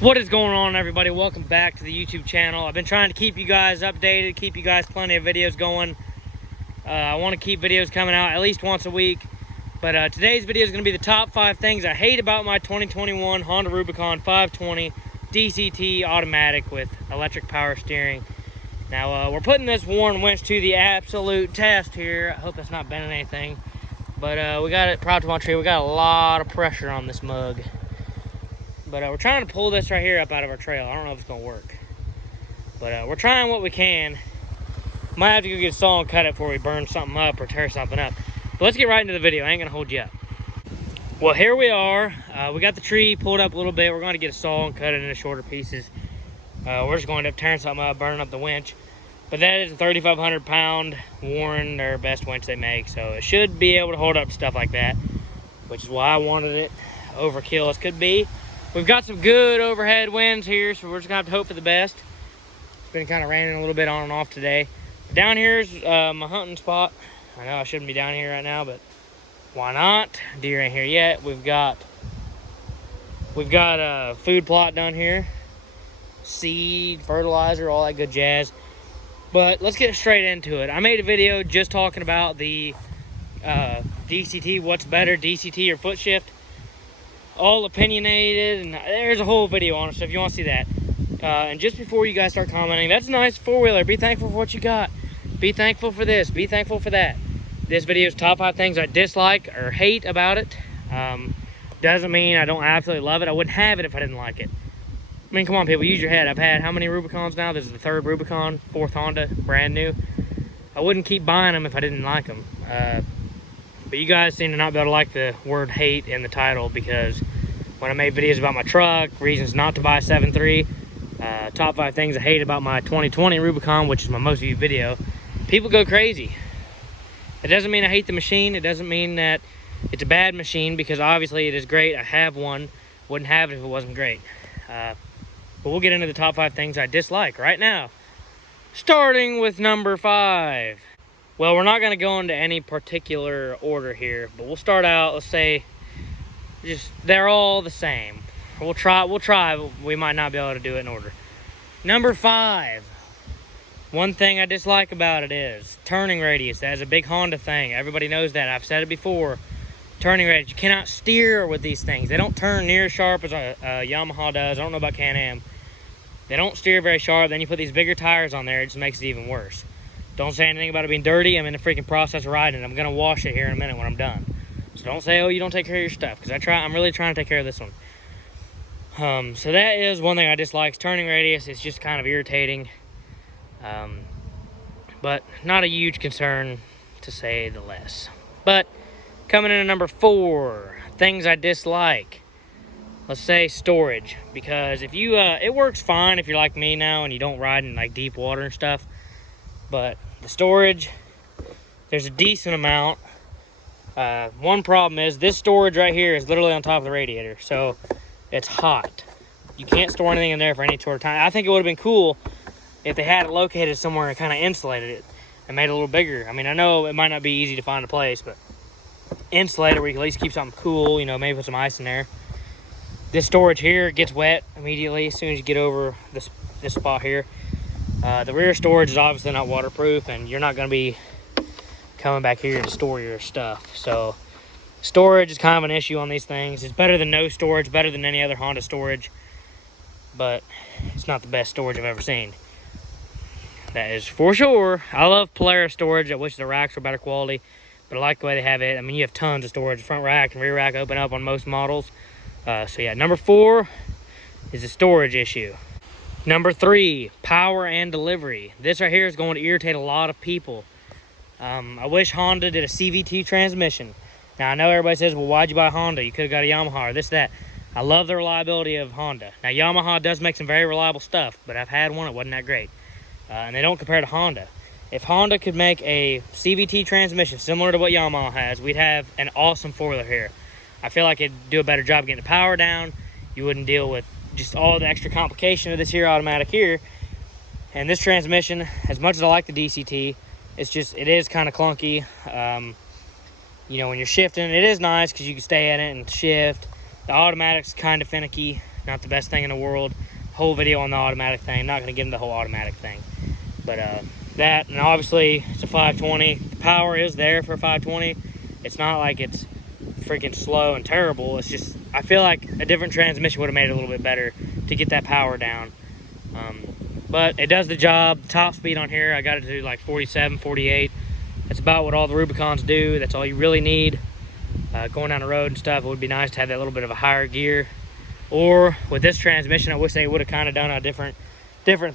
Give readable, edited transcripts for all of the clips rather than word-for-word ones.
What is going on, everybody? Welcome back to the YouTube channel. I've been trying to keep you guys updated, keep you guys plenty of videos going. I want to keep videos coming out at least once a week. But today's video is going to be the top 5 things I hate about my 2021 Honda Rubicon 520 DCT automatic with electric power steering. Now, we're putting this Warren winch to the absolute test here. I hope that's not bending anything. But we got it propped up on a tree. We got a lot of pressure on this mug. But we're trying to pull this right here up out of our trail. I don't know if it's going to work. But we're trying what we can. Might have to go get a saw and cut it before we burn something up or tear something up. But let's get right into the video. I ain't going to hold you up. Well, here we are. We got the tree pulled up a little bit. We're going to get a saw and cut it into shorter pieces. We're just going to end up tearing something up, burning up the winch. But that is a 3,500 pound Warren, their best winch they make. So it should be able to hold up stuff like that, which is why I wanted it overkill as could be. We've got some good overhead winds here, so we're just gonna have to hope for the best. It's been kind of raining a little bit on and off today. Down here's my hunting spot. I know I shouldn't be down here right now, but why not? Deer ain't here yet. We've got a food plot down here, seed, fertilizer, all that good jazz. But let's get straight into it. I made a video just talking about the DCT, what's better, DCT or foot shift. All opinionated, and there's a whole video on it, so if you want to see that. And just before you guys start commenting, that's a nice four-wheeler, be thankful for what you got. Be thankful for this, be thankful for that. This video is top 5 things I dislike or hate about it. Doesn't mean I don't absolutely love it. I wouldn't have it if I didn't like it. I mean, come on, people, use your head. I've had how many Rubicons now? This is the 3rd Rubicon, 4th Honda, brand new. I wouldn't keep buying them if I didn't like them. But you guys seem to not be able to like the word hate in the title, because when I made videos about my truck, reasons not to buy a 7.3, top 5 things I hate about my 2020 Rubicon, which is my most viewed video, people go crazy. It doesn't mean I hate the machine. It doesn't mean that it's a bad machine, because obviously it is great. I have one. Wouldn't have it if it wasn't great. But we'll get into the top 5 things I dislike right now. Starting with number 5. Well, we're not going to go into any particular order here, but we'll start out, let's say, just they're all the same. We'll try, but we might not be able to do it in order. Number 5. One thing I dislike about it is turning radius. That is a big Honda thing. Everybody knows that. I've said it before. Turning radius. You cannot steer with these things. They don't turn near as sharp as a Yamaha does. I don't know about Can-Am. They don't steer very sharp. Then you put these bigger tires on there. It just makes it even worse. Don't say anything about it being dirty. I'm in the freaking process of riding it. I'm going to wash it here in a minute when I'm done. So don't say, oh, you don't take care of your stuff, because I'm really trying to take care of this one. So that is one thing I dislike. Turning radius is just kind of irritating. But not a huge concern, to say the less. But coming in at number 4, things I dislike. Let's say storage, because if you it works fine if you're like me now and you don't ride in like deep water and stuff. But the storage, there's a decent amount. One problem is this storage right here is literally on top of the radiator, so it's hot. You can't store anything in there for any sort of time. I think it would have been cool if they had it located somewhere and kind of insulated it and made it a little bigger. I mean, I know it might not be easy to find a place, but insulate it where you can at least keep something cool, you know, maybe put some ice in there. This storage here gets wet immediately as soon as you get over this spot here. The rear storage is obviously not waterproof, and you're not going to be coming back here to store your stuff. So storage is kind of an issue on these things. It's better than no storage, better than any other Honda storage, but it's not the best storage I've ever seen. That is for sure. I love Polaris storage. I wish the racks were better quality, but I like the way they have it. I mean, you have tons of storage. Front rack and rear rack open up on most models. So yeah, number 4 is a storage issue. Number 3, power and delivery. This right here is going to irritate a lot of people. I wish Honda did a CVT transmission. Now, I know everybody says, well, why'd you buy Honda? You could have got a Yamaha or this, that. I love the reliability of Honda. Now, Yamaha does make some very reliable stuff, but I've had one. It wasn't that great. And they don't compare to Honda. If Honda could make a CVT transmission similar to what Yamaha has, we'd have an awesome four-wheeler here. I feel like it'd do a better job getting the power down. You wouldn't deal with just all the extra complication of this here automatic here. And this transmission, as much as I like the DCT, it is kind of clunky. You know, when you're shifting, it is nice because you can stay in it and shift. The automatic's kind of finicky. Not the best thing in the world. Whole video on the automatic thing. I'm not going to get into the whole automatic thing. But that, and obviously it's a 520. The power is there for 520. It's not like it's freaking slow and terrible. It's just, I feel like a different transmission would have made it a little bit better to get that power down. But it does the job. Top speed on here, I got it to do like 47, 48. That's about what all the Rubicons do. That's all you really need. Going down the road and stuff, it would be nice to have that little bit of a higher gear. Or with this transmission, I wish they would have kind of done a different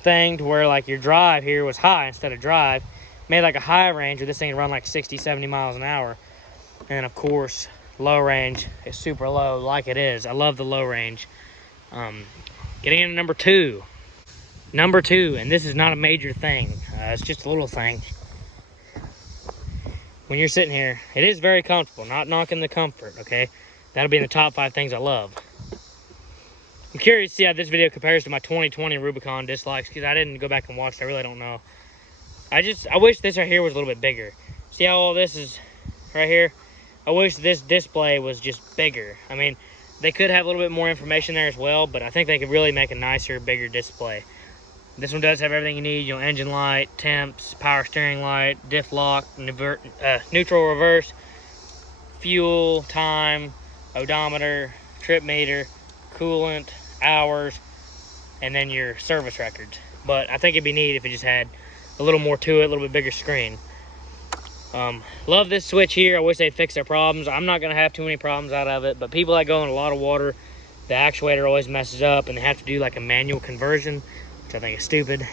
thing to where like your drive here was high instead of drive. Made like a high range where this thing run like 60, 70 miles an hour. And then of course, low range is super low like it is. I love the low range. Getting into number two. Number two, and this is not a major thing. It's just a little thing. When you're sitting here, it is very comfortable. Not knocking the comfort, okay? That'll be in the top 5 things I love. I'm curious to see how this video compares to my 2020 Rubicon dislikes, because I didn't go back and watch it. I really don't know. I wish this right here was a little bit bigger. See how all this is right here? I wish this display was just bigger. I mean, they could have a little bit more information there as well, but I think they could really make a nicer, bigger display. This one does have everything you need, you know, engine light, temps, power steering light, diff lock, neutral reverse, fuel, time, odometer, trip meter, coolant, hours, and then your service records. But I think it'd be neat if it just had a little more to it, a little bit bigger screen. Love this switch here. I wish they'd fix their problems. I'm not gonna have too many problems out of it, but people that go in a lot of water, the actuator always messes up and they have to do like a manual conversion, which I think is stupid.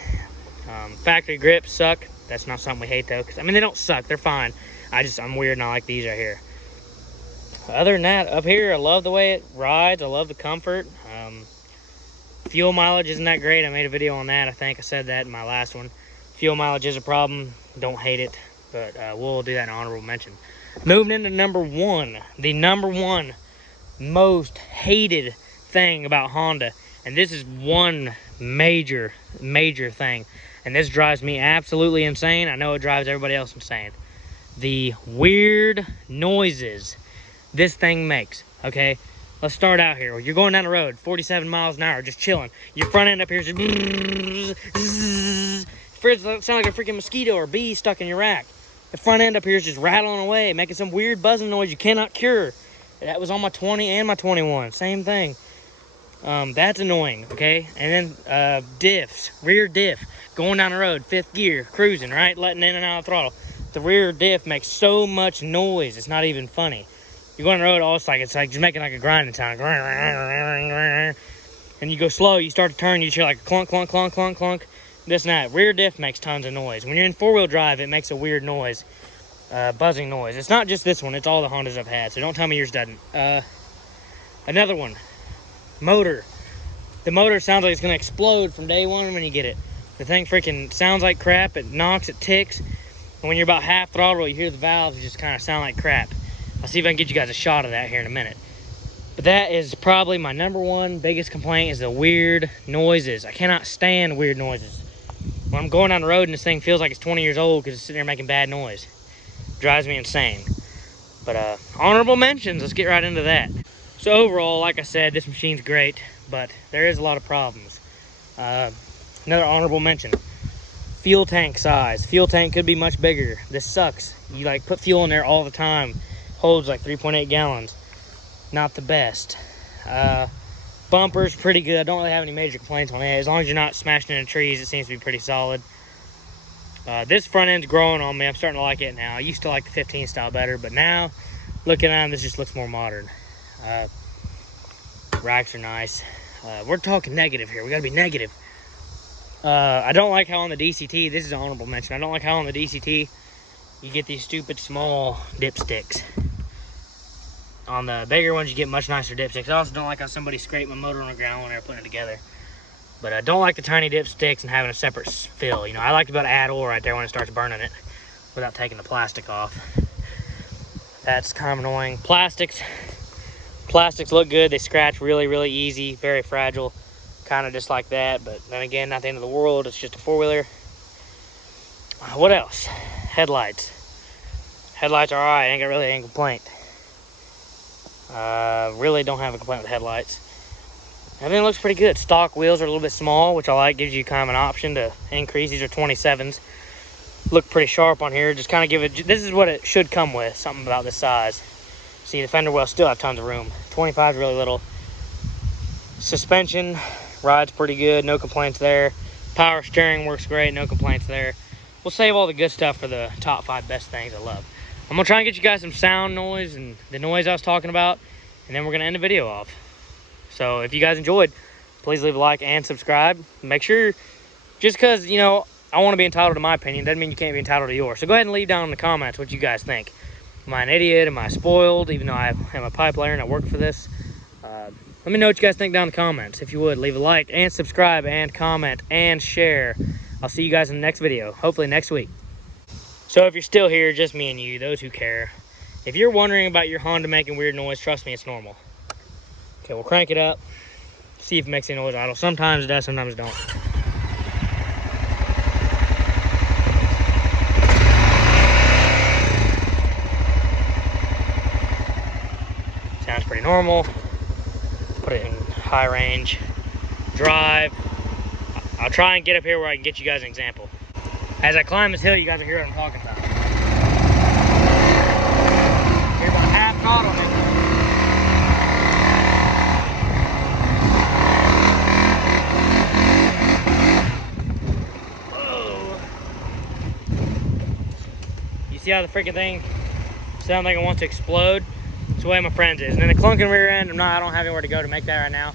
Factory grips suck. That's not something we hate though, because I mean, they don't suck, they're fine. I'm weird and I like these right here. Other than that, up here, I love the way it rides. I love the comfort. Fuel mileage isn't that great. I made a video on that. I think I said that in my last one. Fuel mileage is a problem. Don't hate it, but we'll do that in honorable mention. Moving into number one, the number one most hated thing about Honda, and this is one major thing, and this drives me absolutely insane. I know it drives everybody else insane. The weird noises this thing makes, okay? Let's start out here. You're going down the road, 47 miles an hour, just chilling. Your front end up here is just sound like a freaking mosquito or bee stuck in your rack. The front end up here is just rattling away, making some weird buzzing noise you cannot cure. That was on my 20 and my 21, same thing. That's annoying, okay? And then diffs, rear diff, going down the road, 5th gear, cruising, right? Letting in and out of the throttle. The rear diff makes so much noise, it's not even funny. You go on the road, it's like just making like a grinding sound. And you go slow, you start to turn, you hear like a clunk, clunk, clunk, clunk, clunk. This and that. Rear diff makes tons of noise. When you're in 4-wheel drive, it makes a weird noise, buzzing noise. It's not just this one, it's all the Hondas I've had, so don't tell me yours doesn't. Another one, motor. The motor sounds like it's gonna explode from day one when you get it. The thing freaking sounds like crap, it knocks, it ticks. And when you're about half throttle, you hear the valves just kind of sound like crap. I'll see if I can get you guys a shot of that here in a minute. But that is probably my number one biggest complaint, is the weird noises. I cannot stand weird noises. When I'm going down the road and this thing feels like it's 20 years old because it's sitting there making bad noise. Drives me insane. But honorable mentions, let's get right into that. So overall, like I said, this machine's great, but there is a lot of problems. Another honorable mention, fuel tank size. Fuel tank could be much bigger. This sucks. You like put fuel in there all the time. Holds like 3.8 gallons. Not the best. Bumper's pretty good. I don't really have any major complaints on it. As long as you're not smashing into trees, it seems to be pretty solid. This front end's growing on me. I'm starting to like it now. I used to like the 15 style better, but now looking at them, this just looks more modern. Racks are nice. We're talking negative here. We gotta be negative. I don't like how on the DCT, this is an honorable mention, I don't like how on the DCT you get these stupid small dipsticks. On the bigger ones, you get much nicer dipsticks. I also don't like how somebody scraped my motor on the ground when they were putting it together. But I don't like the tiny dipsticks and having a separate fill. You know, I like to be able to add oil right there when it starts burning it without taking the plastic off. That's kind of annoying. Plastics look good. They scratch really easy, very fragile. Kind of just like that, but then again, not the end of the world. It's just a 4-wheeler. What else? Headlights. Headlights are alright. Ain't got really any complaint. Really don't have a complaint with headlights. Everything looks pretty good. Stock wheels are a little bit small, which I like. Gives you kind of an option to increase. These are 27s. Look pretty sharp on here. Just kind of give it, this is what it should come with, something about this size. See, the fender wells still have tons of room. 25 is really little. Suspension rides pretty good, no complaints there. Power steering works great, no complaints there. We'll save all the good stuff for the top 5 best things I love. I'm gonna try and get you guys some sound noise and the noise I was talking about, and then we're gonna end the video off. So if you guys enjoyed, please leave a like and subscribe. Make sure, just because, you know, I want to be entitled to my opinion, doesn't mean you can't be entitled to yours. So go ahead and leave down in the comments what you guys think. Am I an idiot? Am I spoiled? Even though I am a pipe layer and I work for this. Let me know what you guys think down in the comments. If you would, leave a like and subscribe and comment and share. I'll see you guys in the next video, hopefully next week. So if you're still here, just me and you, those who care. If you're wondering about your Honda making weird noise, trust me, it's normal. Okay, we'll crank it up. See if it makes any noise idle. Sometimes it does, sometimes it don't. Sounds pretty normal. Put it in high range. Drive. I'll try and get up here where I can get you guys an example. As I climb this hill, you guys will hear what I'm talking about. Hear about half throttle in Whoa. You see how the freaking thing sounds like it wants to explode? That's the way my friends is. And then the clunking rear end, I don't have anywhere to go to make that right now.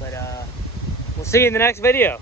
But we'll see you in the next video.